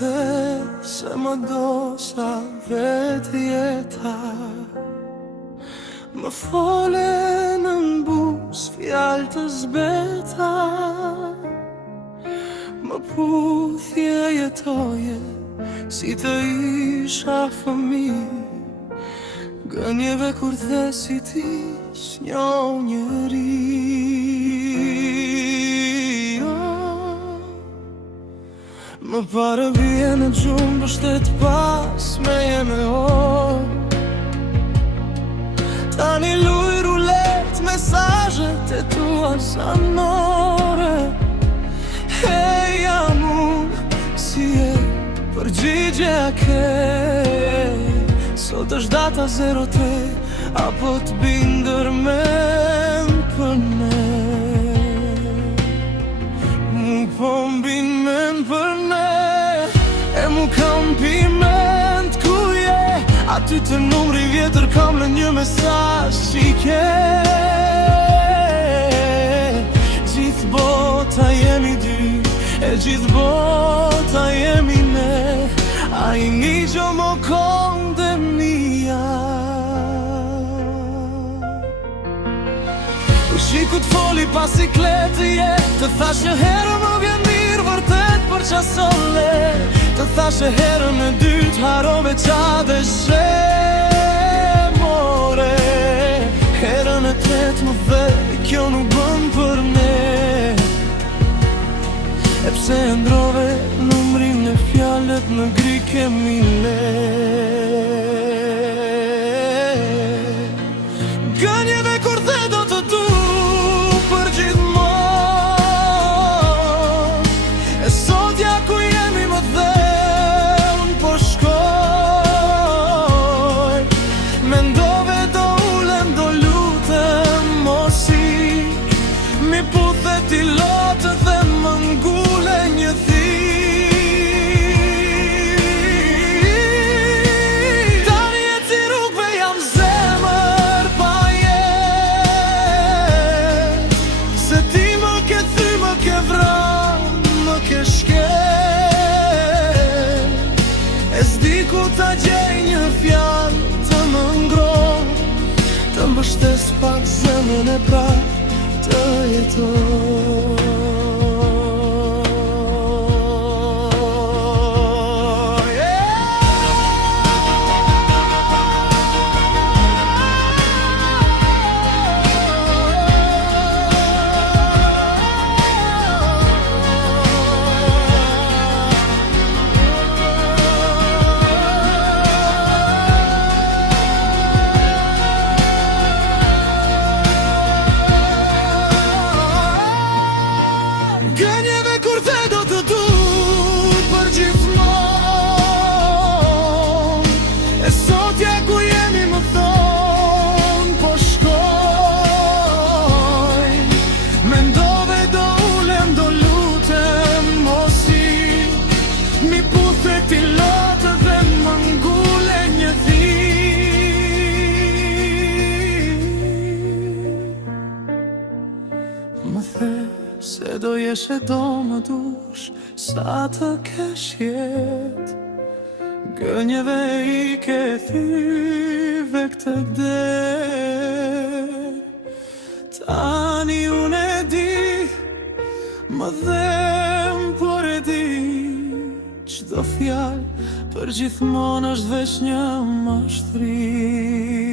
dhe se më do sa vetë jeta. Më fole në mbus fjalë të zbeta, më puthje jetoje si të isha fëmijë, gënjeve kur the si ti s'njo njëri. Më parë bie në gjumë bështet pas me jeme tani luj rulet mesazhet e tua zanore. Hey, jam unë, si e përgjigje a ke? Sot është data 03, apo të bindër men për ne? Mu po mbin men për ne, e mu kam piment ku je? Aty të numri vjetër kam në një mesazh që i ke. Gjithë bota jemi dy, e gjithë bota jemi ne. A i një gjo më konde mia. U shiku t'foli pasikletë je, të thash një herë më vjen mirë vërtet për qasole. Të thash e herën e dytë harove qa dhe more. Herën e tretë më dhe kjo nuk bën për ne. E pse e ndrove numrin e fjallet në gri kemi le. Gënjeve kur the do të du për gjithmonë. E sotja ku jemi më dhe unë po shkoj. Mendove do ulem do lutem mos ik. Mi puthe ti lotë dhe më ngule një tani e ti rrugve jam zemër pa jet. Se ti më ke thy, më ke vran, më ke shkel. E s'di ku ta gjej një fjallë të më ngron, të mbështes pak zemrën e prap të jetoj. Më the se do jesh e do më dush, sa të kesh jet. Gënjeve i ke thyve këtë der. Tani unë e di, më dhem por e di, çdo fjalë për gjithmonë është veç një mashtri.